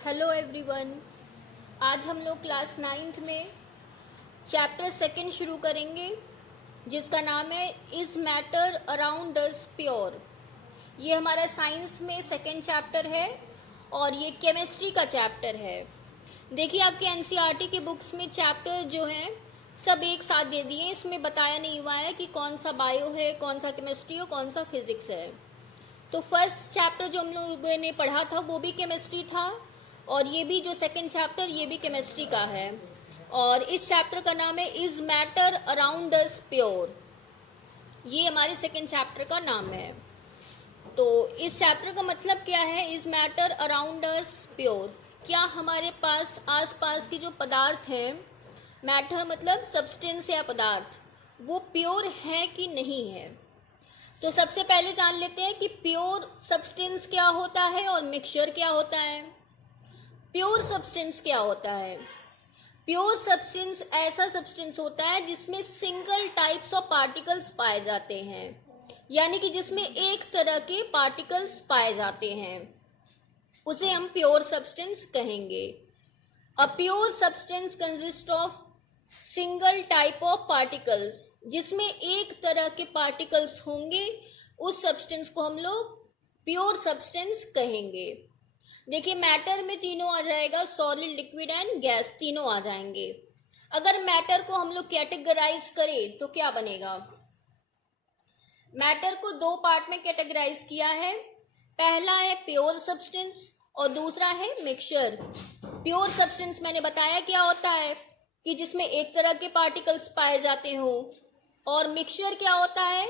Hello everyone. आज हम लोग क्लास 9th में चैप्टर सेकंड शुरू करेंगे जिसका नाम है is matter around us pure. ये हमारा साइंस में सेकंड चैप्टर है और ये केमिस्ट्री का चैप्टर है। देखिए आपके एनसीईआरटी के बुक्स में चैप्टर जो हैं सब एक साथ दे दिए, इसमें बताया नहीं हुआ है कि कौन सा बायो है, कौन सा केमिस्ट्री और कौन सा फिजिक्स है। तो फर्स्ट चैप्टर जो हम लोगों ने पढ़ा था वो भी केमिस्ट्री था और ये भी जो सेकंड चैप्टर ये भी केमिस्ट्री का है और इस चैप्टर का नाम है is matter around us pure. ये हमारे सेकंड चैप्टर का नाम है। तो इस चैप्टर का मतलब क्या है? Is matter around us pure. क्या हमारे पास आसपास के जो पदार्थ हैं, मैटर मतलब सब्सटेंस या पदार्थ, वो प्योर है कि नहीं है। तो सबसे पहले जान लेते हैं कि प्योर सब्सटेंस क्या होता है और मिक्सचर क्या होता है। प्योर सब्सटेंस क्या होता है? प्योर सब्सटेंस ऐसा सब्सटेंस होता है जिसमें सिंगल टाइप्स ऑफ पार्टिकल्स पाए जाते हैं, यानी कि जिसमें एक तरह के पार्टिकल्स पाए जाते हैं, उसे हम प्योर सब्सटेंस कहेंगे। A pure substance consist of single type of particles, जिसमें एक तरह के पार्टिकल्स होंगे, उस सब्सटेंस को हम लोग प्योर सब्सटेंस कहेंगे। देखिए मैटर में तीनों आ जाएगा, सॉलिड, लिक्विड एंड गैस, तीनों आ जाएंगे। अगर मैटर को हम लोग कैटेगराइज करें तो क्या बनेगा? मैटर को दो पार्ट में कैटेगराइज किया है। पहला है प्योर सब्सटेंस और दूसरा है मिक्सचर। प्योर सब्सटेंस मैंने बताया क्या होता है कि जिसमें एक तरह के पार्टिकल्स पाए जाते हो, और मिक्सचर क्या होता है?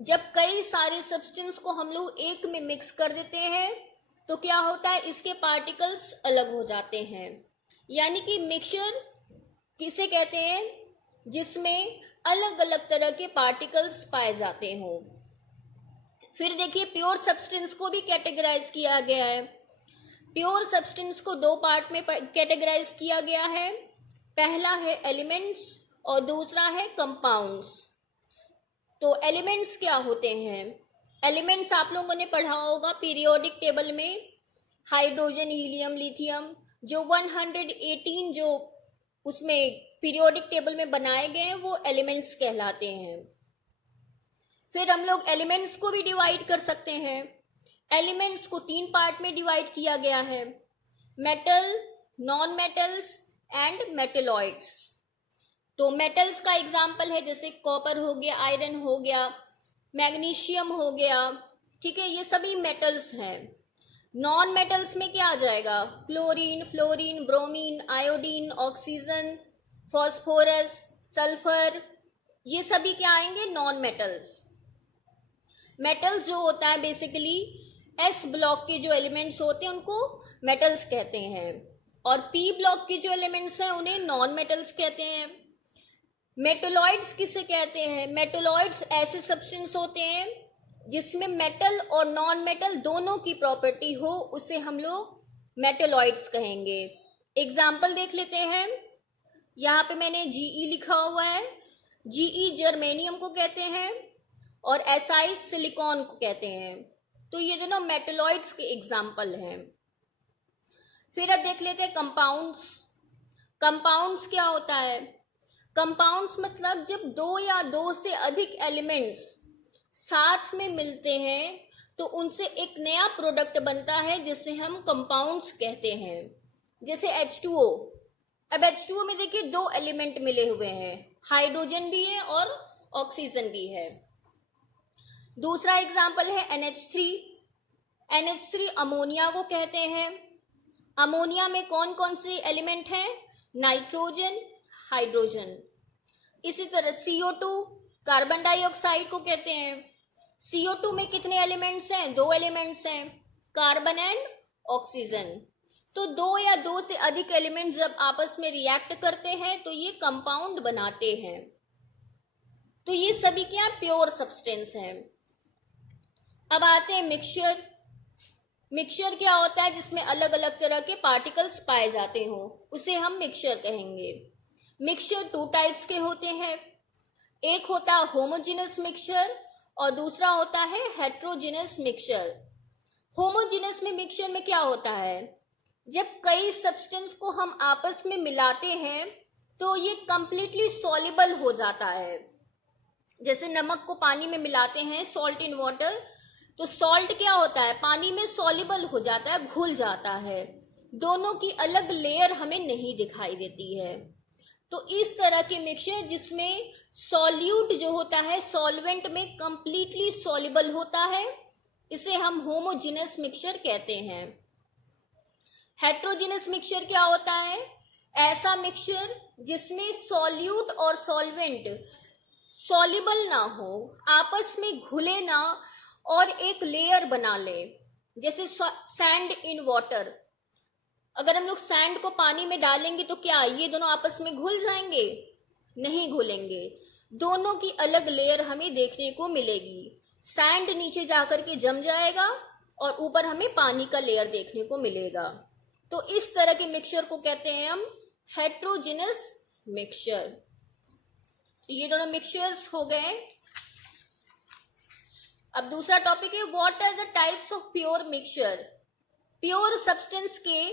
जब कई सारे सब्सटेंस को हम लोग एक में मिक्स कर देते हैं तो क्या होता है, इसके पार्टिकल्स अलग हो जाते हैं। यानी कि मिक्सचर किसे कहते हैं? जिसमें अलग अलग तरह के पार्टिकल्स पाए जाते हो। फिर देखिए प्योर सब्सटेंस को भी कैटेगराइज किया गया है। प्योर सब्सटेंस को दो पार्ट में कैटेगराइज किया गया है। पहला है एलिमेंट्स और दूसरा है कंपाउंड्स। तो एलिमेंट्स क्या होते हैं? एलिमेंट्स आप लोगों ने पढ़ा होगा पीरियोडिक टेबल में, हाइड्रोजन, हीलियम, लिथियम, जो 118 जो उसमें पीरियोडिक टेबल में बनाए गए हैं वो एलिमेंट्स कहलाते हैं। फिर हम लोग एलिमेंट्स को भी डिवाइड कर सकते हैं। एलिमेंट्स को तीन पार्ट में डिवाइड किया गया है, metal, non metals and metalloids. तो मेटल्स का एग्जाम्पल है जैसे कॉपर हो गया, आयरन हो गया, मैग्नीशियम हो गया, ठीक है, ये सभी मेटल्स हैं। नॉन मेटल्स में क्या आ जाएगा? Chlorine, fluorine, bromine, iodine, oxygen, phosphorus, sulphur, ये सभी क्या आएंगे? Non metals. मेटल्स जो होता है बेसिकली एस ब्लॉक के जो एलिमेंट्स होते हैं उनको मेटल्स कहते हैं, और पी ब्लॉक के जो एलिमेंट्स हैं उन्हें नॉन मेटल्स कहते हैं। मेटलॉइड्स किसे कहते हैं? मेटलॉइड्स ऐसे सब्सटेंस होते हैं जिसमें मेटल और नॉन मेटल दोनों की प्रॉपर्टी हो, उसे हम लोग मेटलॉइड्स कहेंगे। एग्जाम्पल देख लेते हैं। यहाँ पे मैंने जीई लिखा हुआ है। जीई जर्मेनियम को कहते हैं और एसआई सिलिकॉन को कहते हैं। तो ये दोनों मेटलॉइड्स के एग्जाम्पल हैं। फिर अब देख लेते हैं कंपाउंड्स। कंपाउंड्स क्या होता है? कंपाउंड्स मतलब जब दो या दो से अधिक एलिमेंट्स साथ में मिलते हैं तो उनसे एक नया प्रोडक्ट बनता है जिसे हम कंपाउंड्स कहते हैं। जैसे H2O। अब H2O में देखिए दो एलिमेंट मिले हुए हैं, हाइड्रोजन भी है और ऑक्सीजन भी है। दूसरा एग्जाम्पल है NH3। NH3 अमोनिया को कहते हैं। अमोनिया में कौन कौन से एलिमेंट हैं? Nitrogen, hydrogen. इसी तरह CO2 कार्बन डाइऑक्साइड को कहते हैं। CO2 में कितने एलिमेंट्स हैं? दो एलिमेंट्स हैं, कार्बन एंड ऑक्सीजन। तो दो या दो से अधिक एलिमेंट्स जब आपस में रिएक्ट करते हैं तो ये कंपाउंड बनाते हैं। तो ये सभी क्या प्योर सब्सटेंस हैं। अब आते हैं मिक्सचर। मिक्सचर क्या होता है? जिसमें अलग अलग तरह के पार्टिकल्स पाए जाते हो, उसे हम मिक्सचर कहेंगे। मिक्सचर टू टाइप्स के होते हैं। एक होता है होमोजेनस मिक्सचर और दूसरा होता है हेट्रोजेनस मिक्सचर। होमोजेनस में मिक्सचर में क्या होता है? जब कई सब्सटेंस को हम आपस में मिलाते हैं तो ये कंप्लीटली सॉल्युबल हो जाता है। जैसे नमक को पानी में मिलाते हैं, सॉल्ट इन वाटर, तो सॉल्ट क्या होता है, पानी में सॉल्युबल हो जाता है, घुल जाता है, दोनों की अलग लेयर हमें नहीं दिखाई देती है। तो इस तरह के मिक्सचर जिसमें सॉल्यूट जो होता है सॉल्वेंट में कंप्लीटली सॉल्युबल होता है, इसे हम होमोजेनस मिक्सचर कहते हैं। हेट्रोजेनस मिक्सचर क्या होता है, ऐसा मिक्सचर जिसमें सॉल्यूट और सॉल्वेंट सॉल्युबल ना हो, आपस में घुले ना और एक लेयर बना ले। जैसे सैंड इन वाटर, अगर हम लोग सैंड को पानी में डालेंगे तो क्या ये दोनों आपस में घुल जाएंगे, नहीं घुलेंगे, दोनों की अलग लेयर हमें देखने को मिलेगी। सैंड नीचे जाकर के जम जाएगा और ऊपर हमें पानी का लेयर देखने को मिलेगा। तो इस तरह के मिक्सचर को कहते हैं हम हेट्रोजेनस मिक्सचर। ये दोनों मिक्सचर्स हो गए। अब दूसरा टॉपिक है what are the types of pure mixture. Pure substance के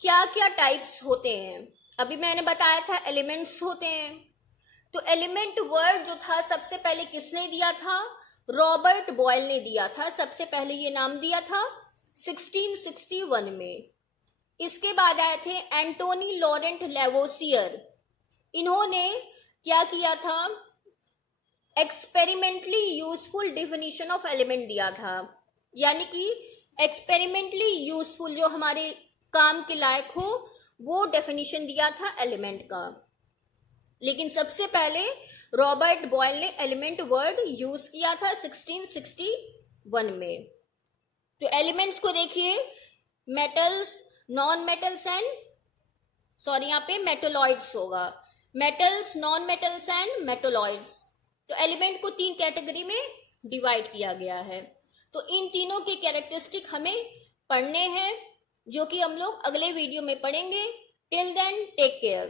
क्या क्या टाइप्स होते हैं। अभी मैंने बताया था एलिमेंट्स होते हैं, तो एलिमेंट वर्ड जो था सबसे पहले किसने दिया था, रॉबर्ट बॉयल ने दिया था, सबसे पहले ये नाम दिया था 1661 में। इसके बाद आए थे एंटोनी लॉरेंट लेवोसियर, इन्होंने क्या किया था, experimentally useful definition of element दिया था, यानी कि एक्सपेरिमेंटली यूजफुल जो हमारे काम के लायक हो वो डेफिनेशन दिया था एलिमेंट का। लेकिन सबसे पहले रॉबर्ट बॉयल ने एलिमेंट वर्ड यूज किया था 1661 में। तो एलिमेंट्स को देखिए, मेटल्स, नॉन मेटल्स एंड यहाँ पे मेटोलॉइड्स होगा, metals, non metals and metalloids. तो एलिमेंट को 3 कैटेगरी में डिवाइड किया गया है। तो इन तीनों के कैरेक्टरिस्टिक हमें पढ़ने हैं, जो कि हम लोग अगले वीडियो में पढ़ेंगे। Till then take care.